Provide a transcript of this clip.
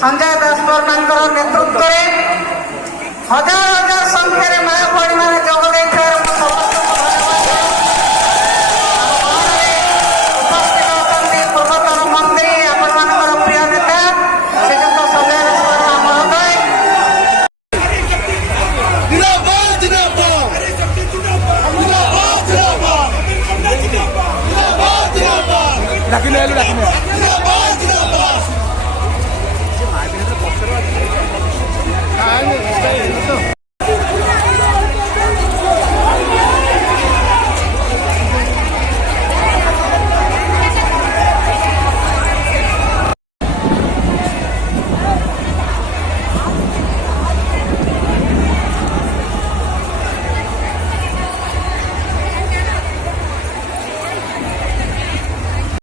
संजय दास Burma नेतृत्व में हजार हजार संख्यार माँ भणी मैंने जोग उपस्थित अच्छा पूर्वतन मंत्री आपण प्रिय नेता श्रीजुक्त संजय दास बर्मा महोदय I